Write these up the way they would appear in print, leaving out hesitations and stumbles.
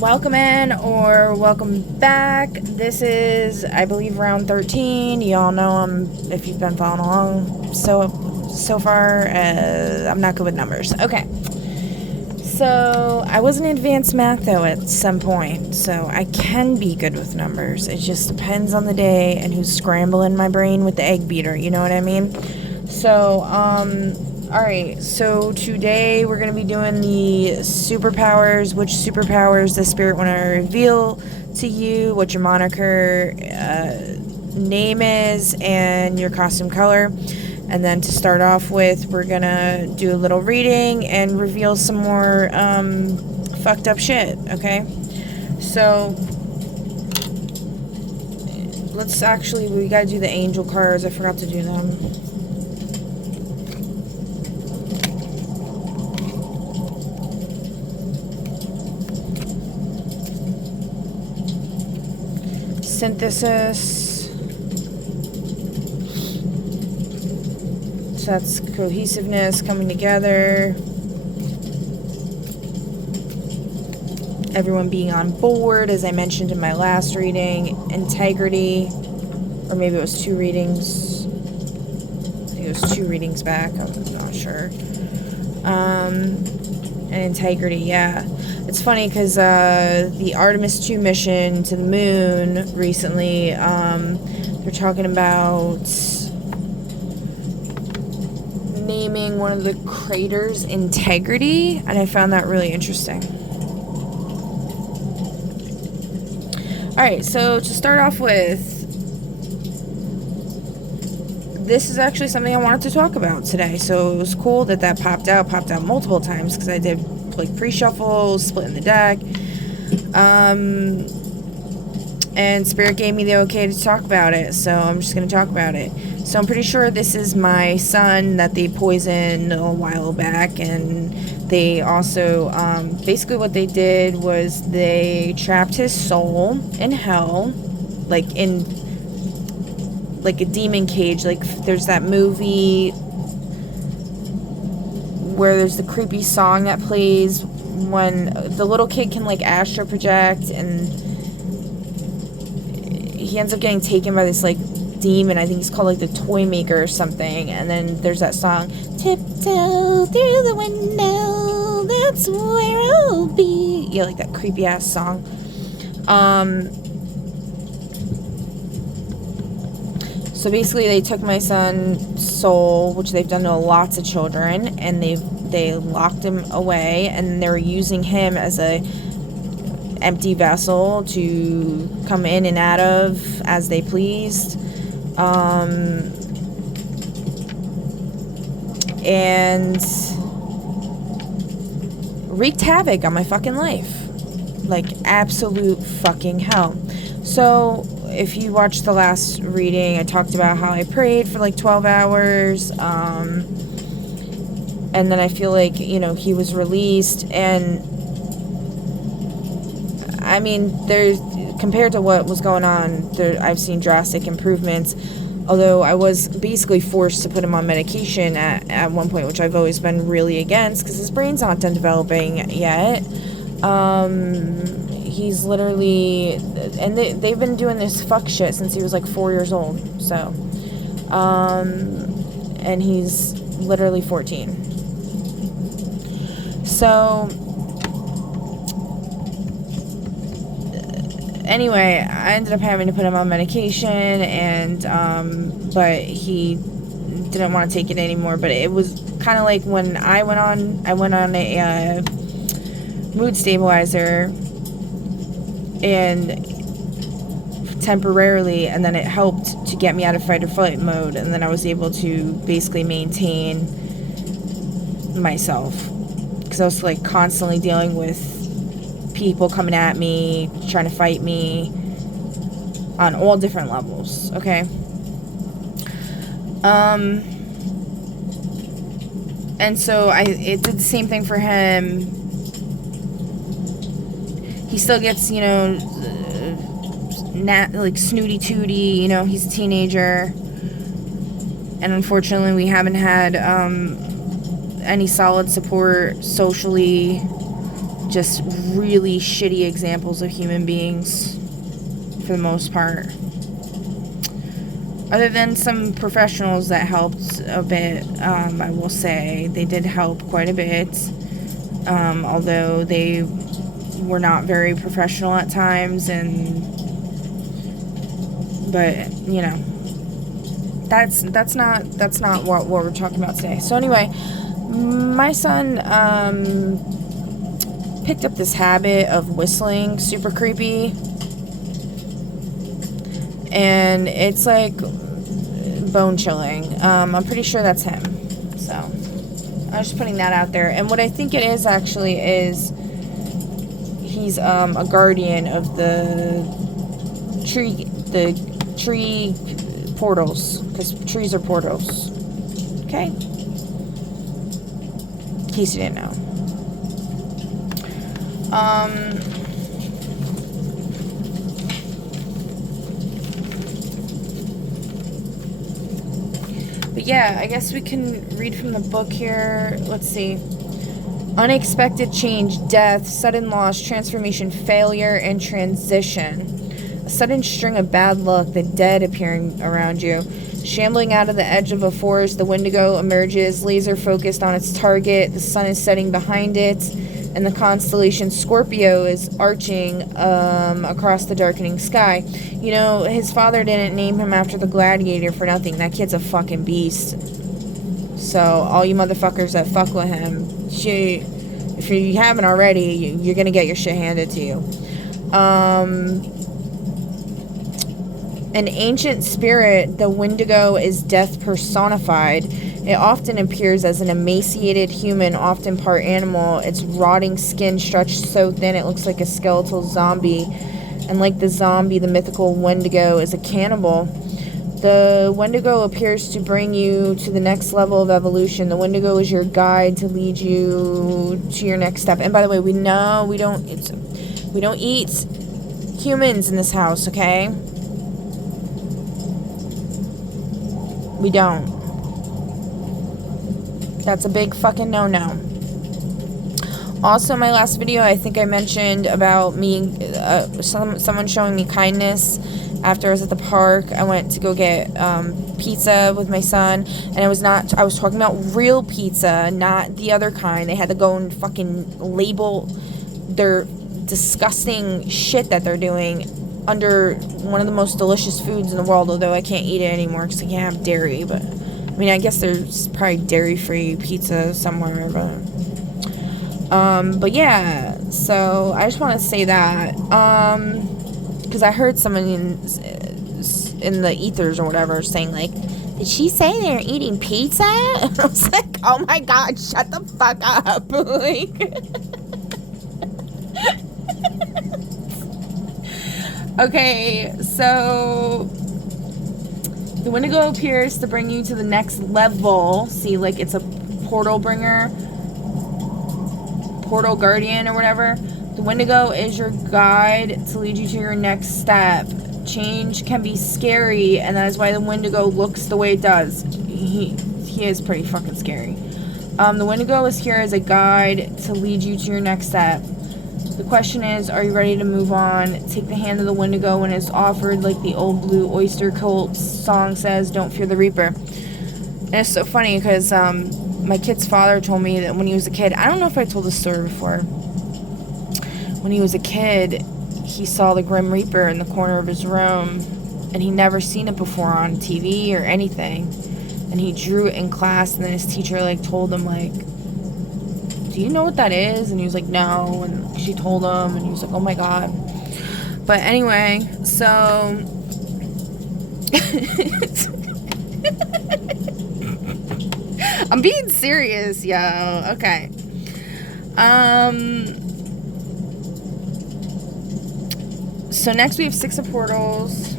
Welcome in or welcome back. This is, I believe, round 13. Y'all know if you've been following along so far. I'm not good with numbers. Okay. So, I was in advanced math, though, at some point. So, I can be good with numbers. It just depends on the day and who's scrambling my brain with the egg beater. You know what I mean? So, alright, so today we're going to be doing the superpowers, which superpowers the spirit want to reveal to you, what your moniker name is, and your costume color. And then to start off with, we're going to do a little reading and reveal some more fucked up shit, okay? So, we got to do the angel cards. I forgot to do them. Synthesis. So that's cohesiveness, coming together. Everyone being on board, as I mentioned in my last reading. Integrity. Or maybe it was 2 readings. I think it was 2 readings back. I'm not sure. And integrity, yeah. It's funny because the Artemis 2 mission to the moon recently, they're talking about naming one of the craters Integrity, and I found that really interesting. Alright, so to start off with, this is actually something I wanted to talk about today, so it was cool that popped out multiple times, because I did like pre-shuffle, splitting the deck, and Spirit gave me the okay to talk about it, so I'm just going to talk about it. So I'm pretty sure this is my son that they poisoned a while back, and they also, basically what they did was they trapped his soul in hell, like in, like a demon cage. Like there's that movie where there's the creepy song that plays when the little kid can like astral project, and he ends up getting taken by this like demon. I think he's called like the Toy Maker or something. And then there's that song, tiptoe through the window, that's where I'll be. Yeah, like that creepy ass song. So basically they took my son's soul, which they've done to lots of children, and they locked him away, and they were using him as a empty vessel to come in and out of as they pleased. And wreaked havoc on my fucking life. Like absolute fucking hell. So if you watched the last reading, I talked about how I prayed for like 12 hours, and then I feel like, you know, he was released, and I mean, there's, compared to what was going on, I've seen drastic improvements, although I was basically forced to put him on medication at one point, which I've always been really against, because his brain's not done developing yet. He's literally, and they've been doing this fuck shit since he was like 4 years old, so, and he's literally 14. So, anyway, I ended up having to put him on medication, and, but he didn't want to take it anymore. But it was kind of like when I went on a mood stabilizer, and temporarily, and then it helped to get me out of fight or flight mode, and then I was able to basically maintain myself, because I was like constantly dealing with people coming at me, trying to fight me on all different levels, okay? And so it did the same thing for him. He still gets, you know, like snooty tooty, you know, he's a teenager. And unfortunately, we haven't had any solid support socially just really shitty examples of human beings for the most part. Other than some professionals that helped a bit, I will say they did help quite a bit, although they were not very professional at times, but you know, that's not what we're talking about today. So anyway, my son picked up this habit of whistling, super creepy, and it's like bone chilling. I'm pretty sure that's him. So I'm just putting that out there. And what I think it is actually is he's a guardian of the tree portals, because trees are portals. Okay? In case you didn't know. But yeah, I guess we can read from the book here. Let's see. Unexpected change, death, sudden loss, transformation, failure, and transition. A sudden string of bad luck, the dead appearing around you. Shambling out of the edge of a forest, the Wendigo emerges, laser focused on its target. The sun is setting behind it, and the constellation Scorpio is arching across the darkening sky. You know, his father didn't name him after the gladiator for nothing. That kid's a fucking beast. So, all you motherfuckers that fuck with him, if you haven't already, you're gonna get your shit handed to you. An ancient spirit, the Wendigo is death personified. It often appears as an emaciated human, often part animal. Its rotting skin stretched so thin it looks like a skeletal zombie. And like the zombie, the mythical Wendigo is a cannibal. The Wendigo appears to bring you to the next level of evolution. The Wendigo is your guide to lead you to your next step. And by the way, we don't eat humans in this house, okay? We don't. That's a big fucking no-no. Also, my last video, I think I mentioned about me, someone showing me kindness. After I was at the park, I went to go get pizza with my son, and I was talking about real pizza, not the other kind. They had to go and fucking label their disgusting shit that they're doing under one of the most delicious foods in the world, although I can't eat it anymore because I can't have dairy. But I mean, I guess there's probably dairy-free pizza somewhere, but yeah, so I just want to say that because I heard someone in the ethers or whatever saying, like, did she say they're eating pizza? And I was like, oh my god, shut the fuck up. Like, okay, so the Wendigo appears to bring you to the next level. See, like, it's a portal bringer, portal guardian or whatever. The Wendigo is your guide to lead you to your next step. Change can be scary, and that is why the Wendigo looks the way it does. He is pretty fucking scary. The Wendigo is here as a guide to lead you to your next step. The question is, are you ready to move on? Take the hand of the Wendigo when it's offered, like the old Blue Oyster Cult song says, don't fear the Reaper. And it's so funny because my kid's father told me that when he was a kid, I don't know if I told this story before, when he was a kid, he saw the Grim Reaper in the corner of his room, and he'd never seen it before on TV or anything. And he drew it in class, and then his teacher, like, told him, like, do you know what that is? And he was like, no. And she told him, and he was like, oh my god. But anyway, so I'm being serious, yo. Okay. So next we have Six of Portals.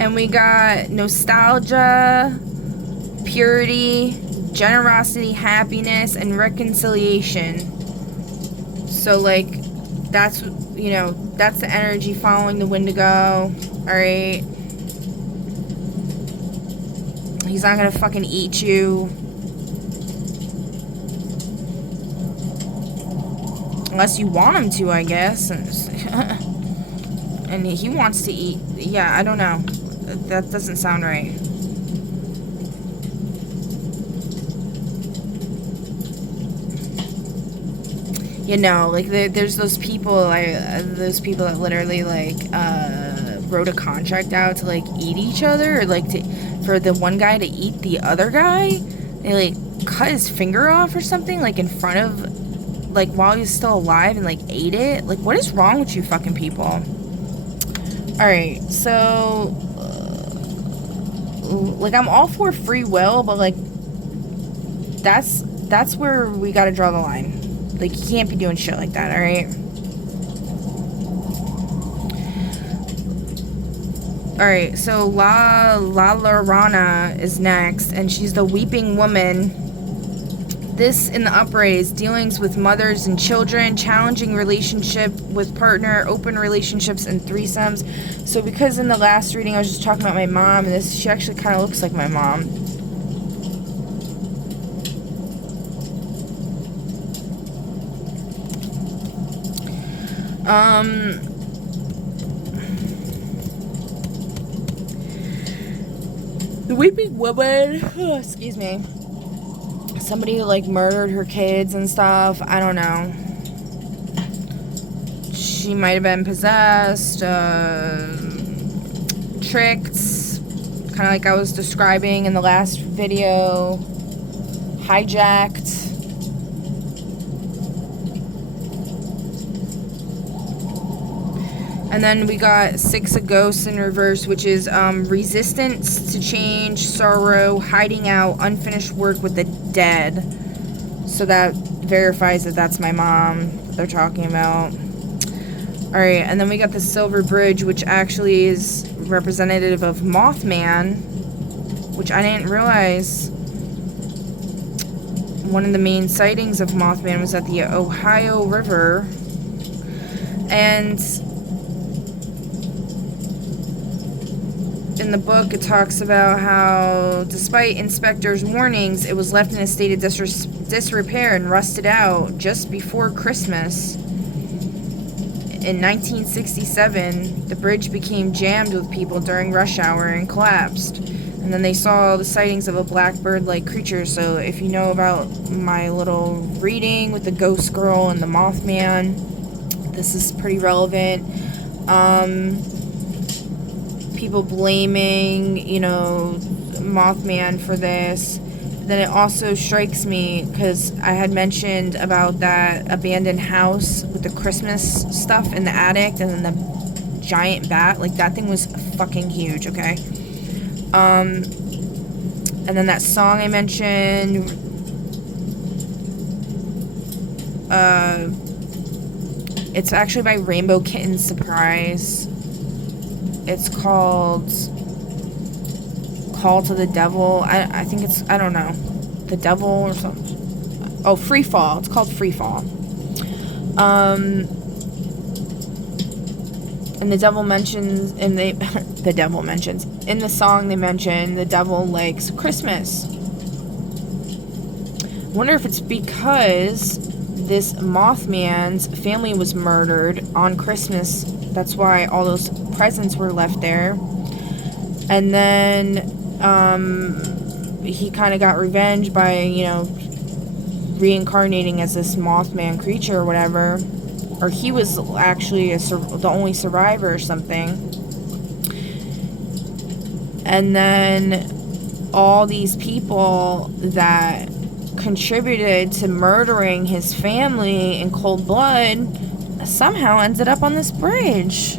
And we got nostalgia, purity, generosity, happiness, and reconciliation. So, like, that's, you know, that's the energy following the Wendigo. Alright? He's not gonna fucking eat you. Unless you want him to, I guess. And he wants to eat. Yeah, I don't know. That doesn't sound right. You know, like, there's those people, those people that literally, like, wrote a contract out to, like, eat each other, or, like, for the one guy to eat the other guy. They, like, cut his finger off or something, like, in front of, like, while he was still alive, and, like, ate it. Like, what is wrong with you fucking people? Alright, so, like, I'm all for free will, but, like, that's where we gotta draw the line. Like, you can't be doing shit like that, alright? Alright, so La Llorona is next, and she's the weeping woman. This, in the upright, is dealings with mothers and children, challenging relationship with partner, open relationships, and threesomes. So because in the last reading I was just talking about my mom, and she actually kind of looks like my mom. The weeping woman, excuse me, somebody who, like, murdered her kids and stuff, I don't know. She might have been possessed, tricked, kind of like I was describing in the last video, hijacked. And then we got Six of Ghosts in reverse, which is resistance to change, sorrow, hiding out, unfinished work with the dead. So that verifies that that's my mom they're talking about. Alright, and then we got the Silver Bridge, which actually is representative of Mothman, which I didn't realize. One of the main sightings of Mothman was at the Ohio River. And in the book, it talks about how, despite inspectors' warnings, it was left in a state of disrepair and rusted out just before Christmas. In 1967, the bridge became jammed with people during rush hour and collapsed. And then they saw the sightings of a black bird-like creature. So if you know about my little reading with the ghost girl and the Mothman, this is pretty relevant. People blaming, you know, Mothman for this. Then it also strikes me, because I had mentioned about that abandoned house with the Christmas stuff in the attic, and then the giant bat. Like, that thing was fucking huge, okay? And then that song I mentioned, it's actually by Rainbow Kitten Surprise. It's called Call to the Devil. I think it's, I don't know, the devil or something. Oh, Free Fall. It's called Free Fall. And the devil mentions, and they, the devil mentions, in the song they mention the devil likes Christmas. Wonder if it's because this Mothman's family was murdered on Christmas. That's why all those presents were left there. And then he kind of got revenge by, you know, reincarnating as this Mothman creature or whatever. Or he was actually the only survivor or something. And then all these people that contributed to murdering his family in cold blood somehow ended up on this bridge.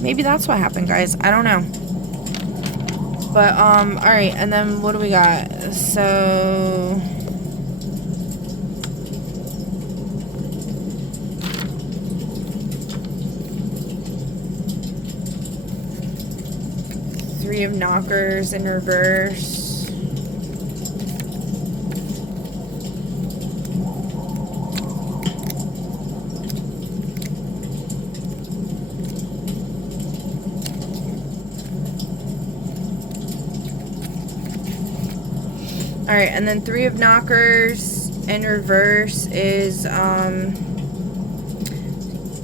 Maybe that's what happened, guys. I don't know. But, alright, and then what do we got? So, Three of Knockers in reverse. Alright, and then 3 of knockers in reverse is,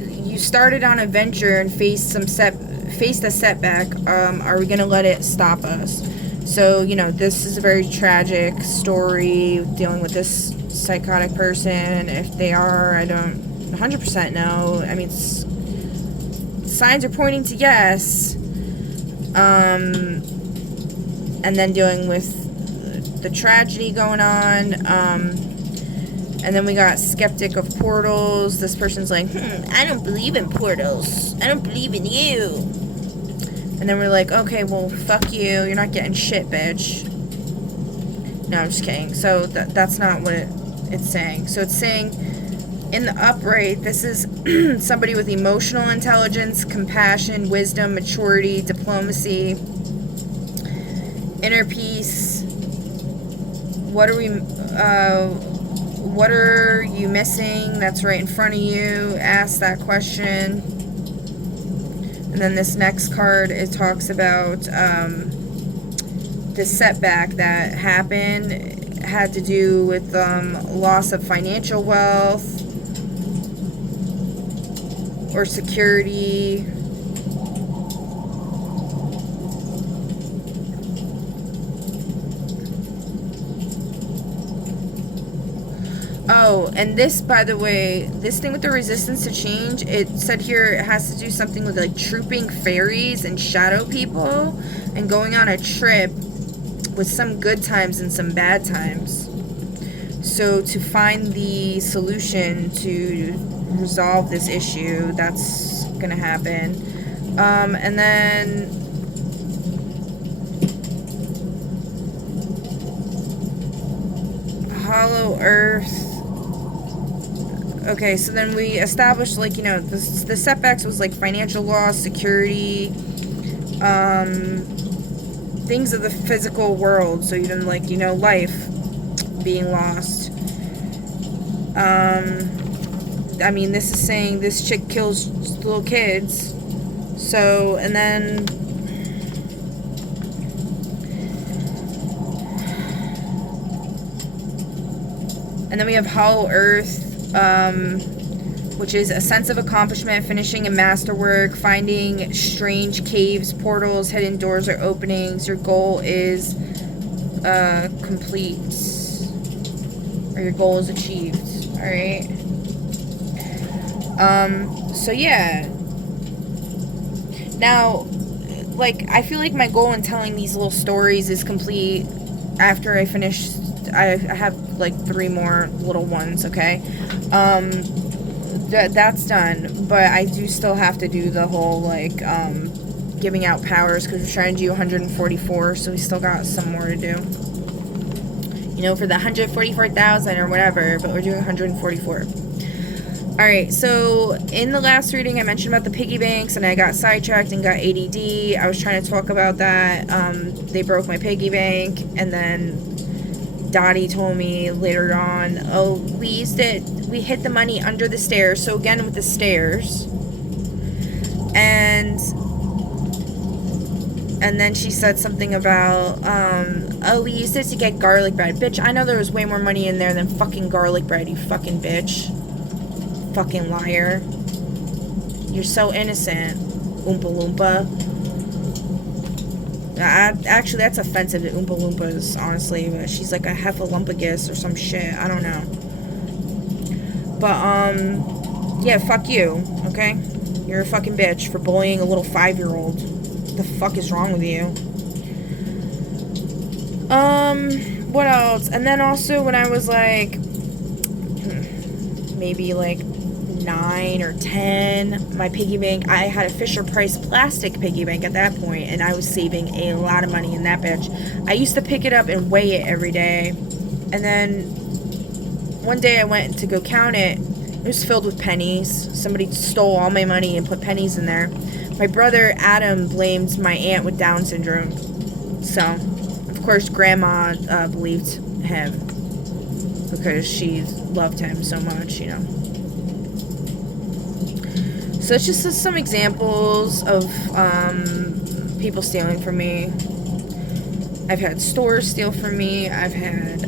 you started on a venture and faced a setback. Are we gonna let it stop us? So, you know, this is a very tragic story dealing with this psychotic person. If they are, I don't 100% know. I mean, signs are pointing to yes. And then dealing with the tragedy going on. And then we got skeptic of portals. This person's like, I don't believe in portals. I don't believe in you. And then we're like, okay, well, fuck you. You're not getting shit, bitch. No, I'm just kidding. So that's not what it's saying. So it's saying in the upright, this is somebody with emotional intelligence, compassion, wisdom, maturity, diplomacy, inner peace. What are you missing that's right in front of you? Ask that question. And then this next card, it talks about the setback that happened had to do with loss of financial wealth or security. Oh, and this, by the way, this thing with the resistance to change, it said here it has to do something with like trooping fairies and shadow people and going on a trip with some good times and some bad times. So to find the solution to resolve this issue, that's gonna happen. And then Hollow Earth. Okay, so then we established, like, you know, the setbacks was like financial loss, security, things of the physical world. So even like, you know, life being lost. I mean, this is saying this chick kills little kids. So, and then we have Hollow Earth, which is a sense of accomplishment, finishing a masterwork, finding strange caves, portals, hidden doors, or openings. Your goal is complete, or your goal is achieved. All right. So yeah. Now, like, I feel like my goal in telling these little stories is complete after I finish. I have like 3 more little ones, okay? That's done, but I do still have to do the whole, like, giving out powers, because we're trying to do 144, so we still got some more to do. You know, for the 144,000 or whatever, but we're doing 144. Alright, so in the last reading, I mentioned about the piggy banks, and I got sidetracked and got ADD. I was trying to talk about that. They broke my piggy bank, and then Dottie told me later on, oh, we hid the money under the stairs. So again, with the stairs. And then she said something about, oh, we used it to get garlic bread. Bitch, I know there was way more money in there than fucking garlic bread, you fucking bitch. Fucking liar. You're so innocent, Oompa Loompa. Actually, that's offensive to Oompa Loompas, honestly. But she's like a heffalumpagus or some shit. I don't know. But, yeah, fuck you, okay? You're a fucking bitch for bullying a little 5-year-old. What the fuck is wrong with you? What else? And then also when I was like, maybe like 9 or 10, my piggy bank, I had a Fisher-Price plastic piggy bank at that point, and I was saving a lot of money in that bitch. I used to pick it up and weigh it every day, and then one day I went to go count it. It was filled with pennies. Somebody stole all my money and put pennies in there. My brother Adam blamed my aunt with Down syndrome, so of course grandma believed him because she loved him so much, you know. So it's just some examples of people stealing from me. I've had stores steal from me. I've had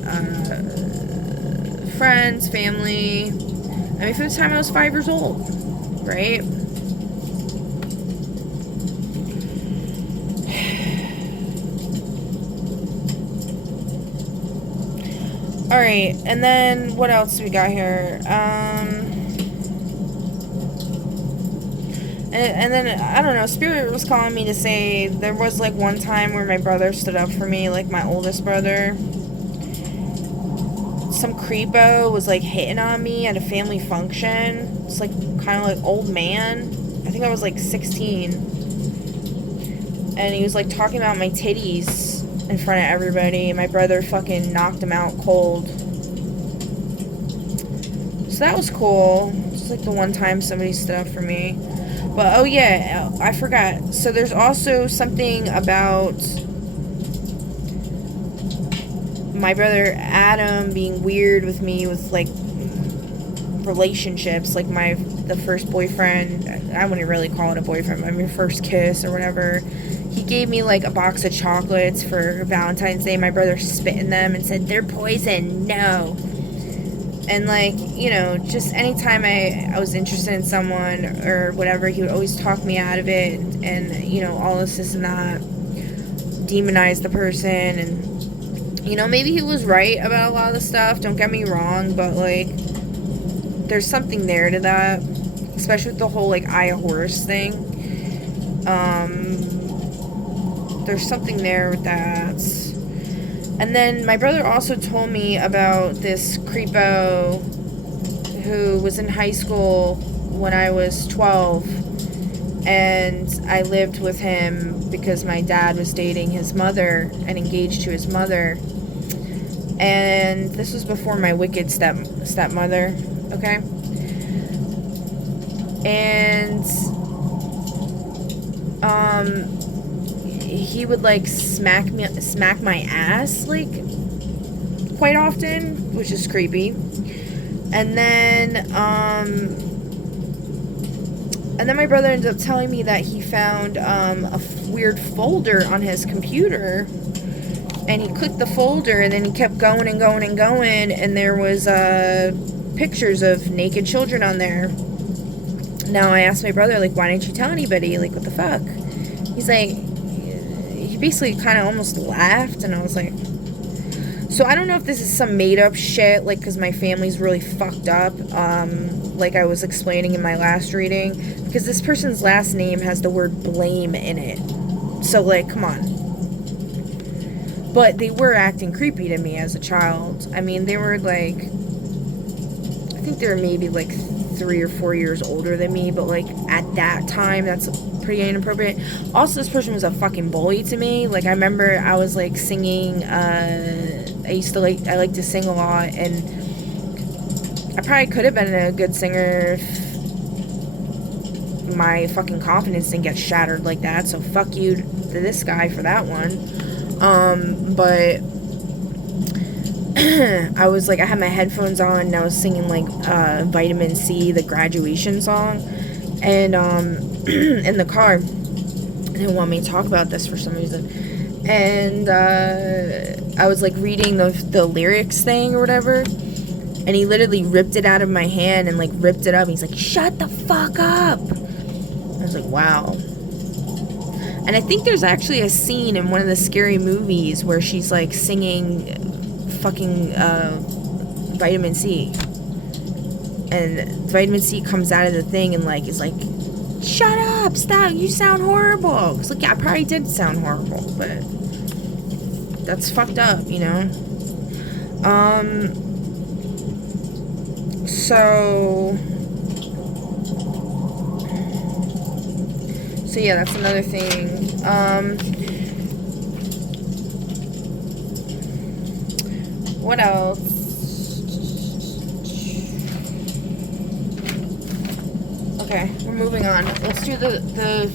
friends, family. I mean, from the time I was 5 years old, right? Alright, and then what else we got here? And then, I don't know, Spirit was calling me to say there was, like, one time where my brother stood up for me, like, my oldest brother. Some creepo was, like, hitting on me at a family function. It's, like, kind of, like, old man. I think I was, like, 16. And he was, like, talking about my titties in front of everybody. And my brother fucking knocked him out cold. So that was cool. It's, like, the one time somebody stood up for me. But, oh yeah, I forgot. So there's also something about my brother Adam being weird with me with, like, relationships. Like, the first boyfriend, I wouldn't really call it a boyfriend, but my first kiss or whatever. He gave me, like, a box of chocolates for Valentine's Day. My brother spit in them and said, "They're poison, no." And, like, you know, just anytime I was interested in someone or whatever, he would always talk me out of it and, you know, all this and that, demonize the person. And, you know, maybe he was right about a lot of the stuff, don't get me wrong, but, like, there's something there to that, especially with the whole, like, Eye of Horus thing. There's something there with that. And then my brother also told me about this creepo who was in high school when I was 12, and I lived with him because my dad was dating his mother and engaged to his mother. And this was before my wicked stepmother, okay? And he would, like, smack my ass, like, quite often, which is creepy. And then my brother ended up telling me that he found a weird folder on his computer, and he clicked the folder, and then he kept going and going and going, and there was pictures of naked children on there. Now, I asked my brother, like, why didn't you tell anybody? Like, what the fuck? He's like, he basically kind of almost laughed, and I was like, so I don't know if this is some made-up shit, like, because my family's really fucked up, like I was explaining in my last reading, because this person's last name has the word blame in it, so, like, come on. But they were acting creepy to me as a child. I mean, they were, like, I think they were maybe, like, 3 or 4 years older than me, but, like, at that time, that's pretty inappropriate. Also, this person was a fucking bully to me. Like, I remember I was, like, singing, I like to sing a lot, and I probably could have been a good singer if my fucking confidence didn't get shattered like that, so fuck you to this guy for that one. But I was, like, I had my headphones on, and I was singing, like, Vitamin C, the Graduation song, and, in the car. They didn't want me to talk about this for some reason. And I was, like, reading the lyrics thing or whatever, and he literally ripped it out of my hand and, like, ripped it up. He's like, "Shut the fuck up!" I was like, wow. And I think there's actually a scene in one of the scary movies where she's, like, singing fucking Vitamin C. And Vitamin C comes out of the thing and, like, is like, "Shut up, stop, you sound horrible." It's like, yeah, I probably did sound horrible, but that's fucked up, you know? So yeah, that's another thing. What else? Okay, we're moving on. Let's do the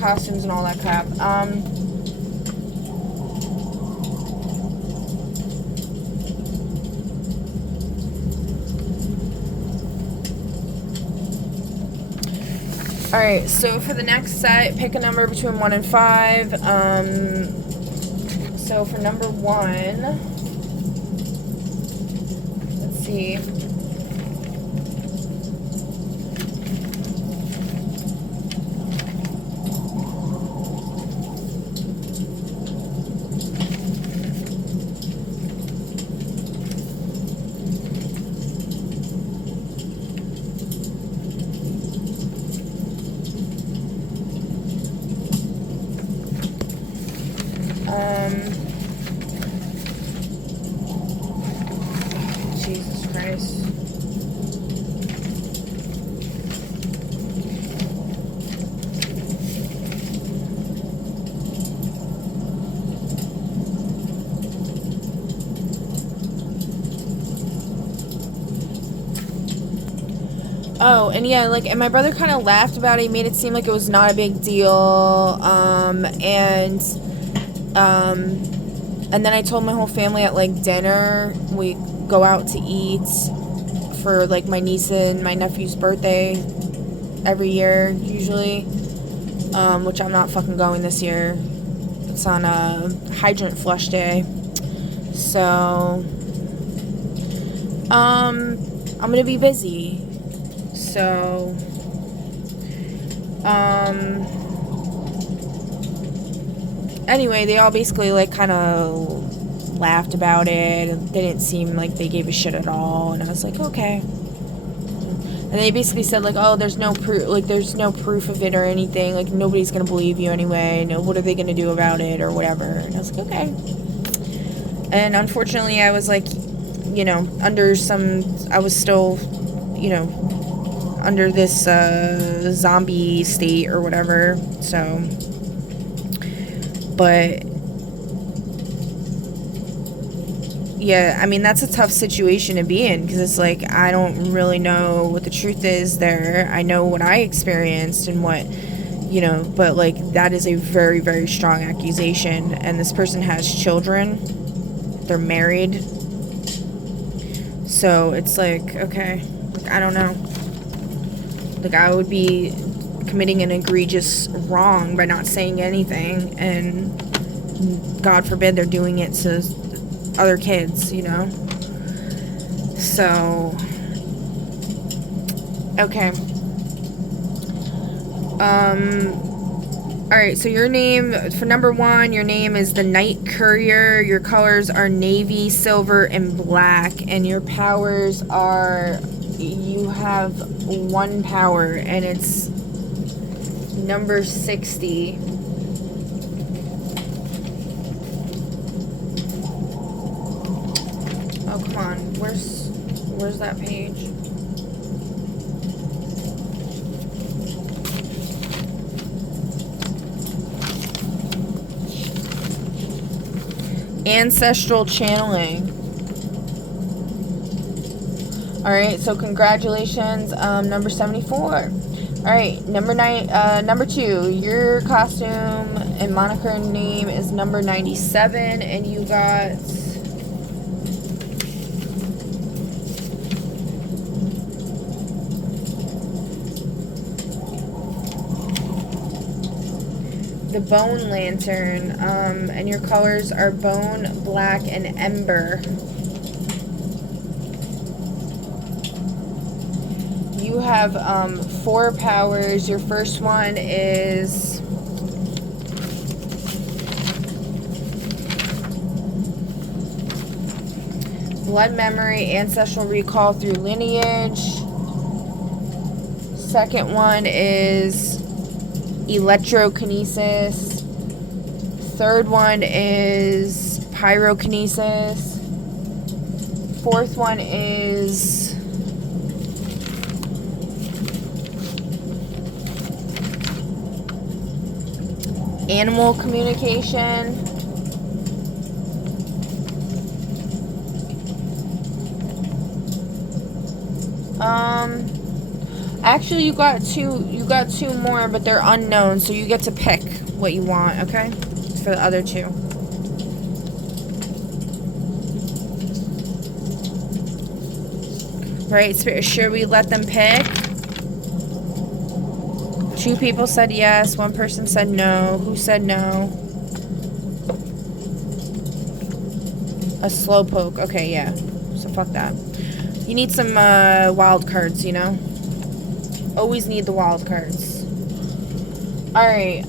costumes and all that crap. Alright, so for the next set, pick a number between 1 and 5. So for number 1, let's see. Jesus Christ. Oh, and yeah, like, and my brother kind of laughed about it. He made it seem like it was not a big deal. And then I told my whole family at, like, dinner, we go out to eat for, like, my niece and my nephew's birthday every year, usually, which I'm not fucking going this year. It's on a hydrant flush day. So, I'm gonna be busy. So, anyway, they all basically, like, kind of laughed about it. They didn't seem like they gave a shit at all, and I was like, okay. And they basically said, like, oh, there's no proof of it or anything, like, nobody's gonna believe you anyway, no, what are they gonna do about it, or whatever. And I was like, okay. And unfortunately, I was, like, you know, I was still, you know, under this zombie state or whatever. So, but yeah, I mean, that's a tough situation to be in, because it's like, I don't really know what the truth is there. I know what I experienced and what, you know, but like, that is a very, very strong accusation, and this person has children, they're married, so it's like, okay, like, I don't know. Like, I would be committing an egregious wrong by not saying anything, and God forbid they're doing it to other kids, you know? So, okay. Alright, so your name, for number 1, your name is the Night Courier. Your colors are navy, silver, and black, and your powers are, you have 1 power, and it's number 60. Oh, come on. Where's that page? Ancestral channeling. Alright, so congratulations, number 74. Alright, number 2, your costume and moniker name is number 97, and you got the Bone Lantern, and your colors are bone, black, and ember. You have 4 powers. Your first one is blood memory, ancestral recall through lineage. Second one is electrokinesis. Third one is pyrokinesis. Fourth one is animal communication. Actually, you got two more, but they're unknown, so you get to pick what you want, okay? For the other 2. Right, Spirit, should we let them pick? 2 people said yes, 1 person said no. Who said no? A slowpoke. Okay, yeah. So fuck that. You need some wild cards, you know? Always need the wild cards. Alright,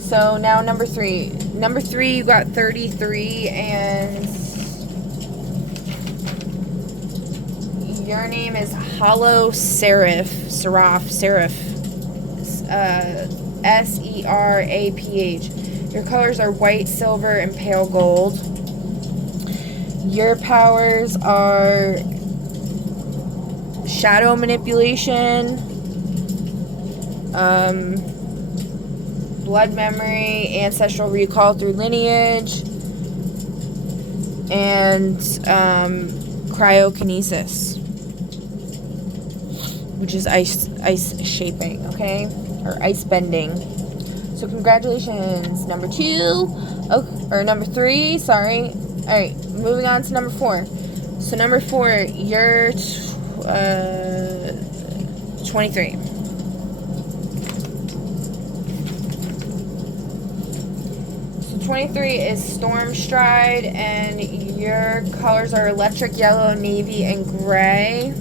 so now number 3. Number 3, you got 33, and your name is Hollow Seraph. Seraph. Seraph. Your colors are white, silver, and pale gold. Your powers are shadow manipulation, blood memory, ancestral recall through lineage, and cryokinesis, which is ice shaping, okay? Or ice bending. So congratulations, number 2. Or number 3, sorry. Alright, moving on to number 4. So number 4, you're 23. So 23 is Stormstride, and your colors are electric, yellow, navy, and gray.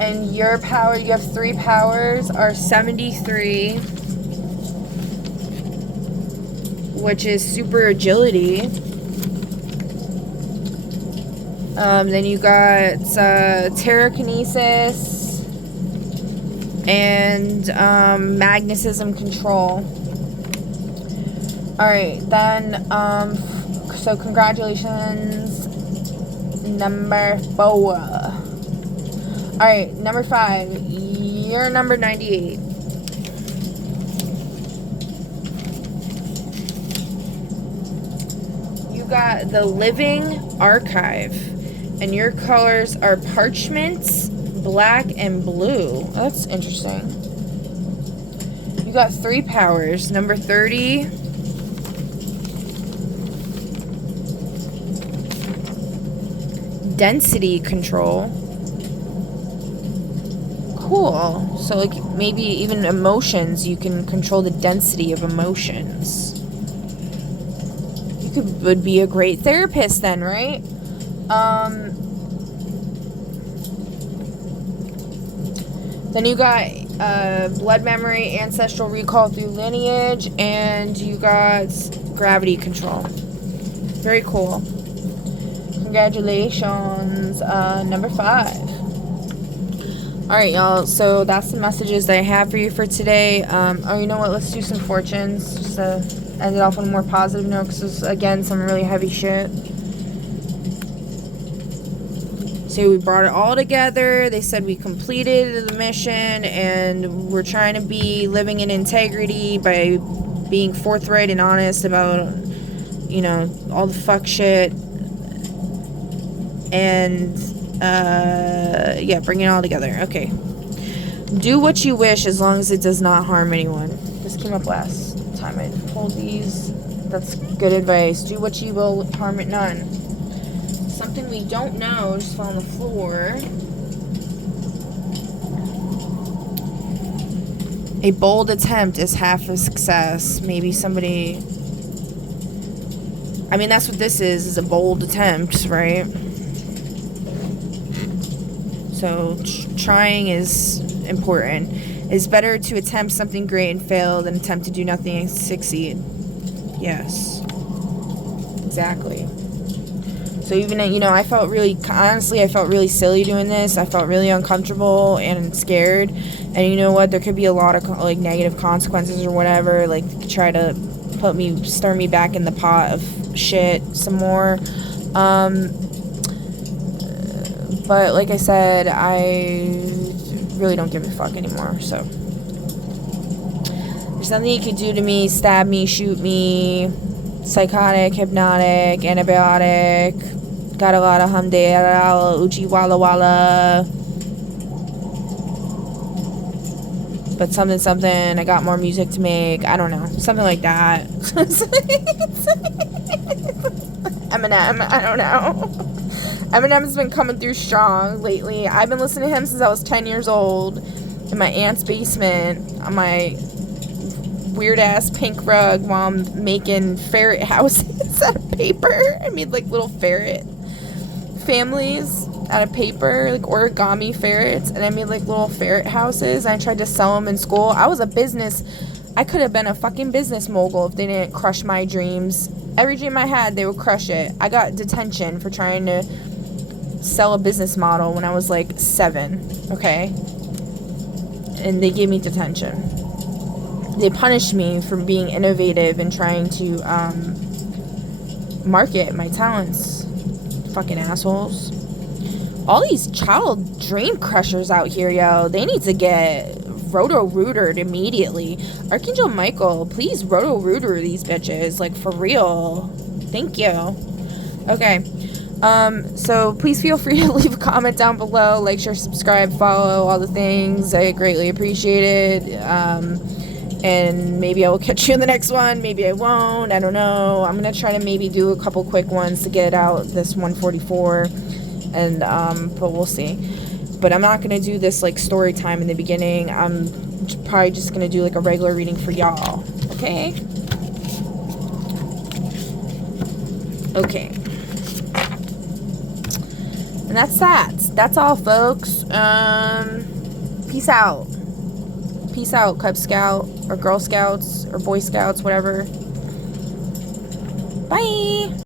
And your power, you have 3 powers, are 73, which is super agility. Then you got Terrakinesis and magnetism control. Alright, then, so congratulations, number 4. Alright, number 5, you're number 98. You got the Living Archive, and your colors are parchment, black, and blue. That's interesting. You got 3 powers. Number 30. Density control. Cool. So, like, maybe even emotions, you can control the density of emotions. You would be a great therapist then, right? Then you got blood memory, ancestral recall through lineage, and you got gravity control. Very cool. Congratulations, number 5. Alright, y'all, so that's the messages that I have for you for today. Oh, you know what, let's do some fortunes, just to end it off on a more positive note, because this is, again, some really heavy shit. So we brought it all together. They said we completed the mission, and we're trying to be living in integrity by being forthright and honest about, you know, all the fuck shit. And, yeah, bring it all together. Okay. Do what you wish as long as it does not harm anyone. This came up last time I told these. That's good advice. Do what you will, harm it none. Something we don't know just fell on the floor. A bold attempt is half a success. Maybe somebody... I mean, that's what this is a bold attempt, right? So, trying is important. It's better to attempt something great and fail than attempt to do nothing and succeed. Yes. Exactly. So even, you know, I felt really silly doing this. I felt really uncomfortable and scared. And you know what? There could be a lot of, like, negative consequences or whatever. Like, try to stir me back in the pot of shit some more. But like I said, I really don't give a fuck anymore. So there's nothing you can do to me. Stab me, shoot me. Psychotic, hypnotic, antibiotic. Got a lot of humdale, uchi walla walla. But something, I got more music to make. I don't know. Something like that. Eminem, I don't know. Eminem's been coming through strong lately. I've been listening to him since I was 10 years old. in my aunt's basement on my weird ass pink rug while I'm making ferret houses out of paper. I made like little ferret families out of paper, like origami ferrets, and I made like little ferret houses, and I tried to sell them in school. I could have been a fucking business mogul if they didn't crush my dreams. Every dream I had, they would crush it. I got detention for trying to sell a business model when I was like 7, okay? And they gave me detention. They punished me for being innovative and trying to market my talents. Fucking assholes. All these child dream crushers out here, yo. They need to get Roto-Rootered immediately. Archangel Michael, please Roto-Rooter these bitches. Like, for real. Thank you. Okay. So please feel free to leave a comment down below. Like, share, subscribe, follow, all the things. I greatly appreciate it. And maybe I will catch you in the next one. Maybe I won't. I don't know. I'm going to try to maybe do a couple quick ones to get out this 144. And, but we'll see. But I'm not going to do this, like, story time in the beginning. I'm probably just going to do, like, a regular reading for y'all. Okay? Okay. And that's that. That's all, folks. Peace out. Peace out, Cub Scout, or Girl Scouts, or Boy Scouts, whatever. Bye!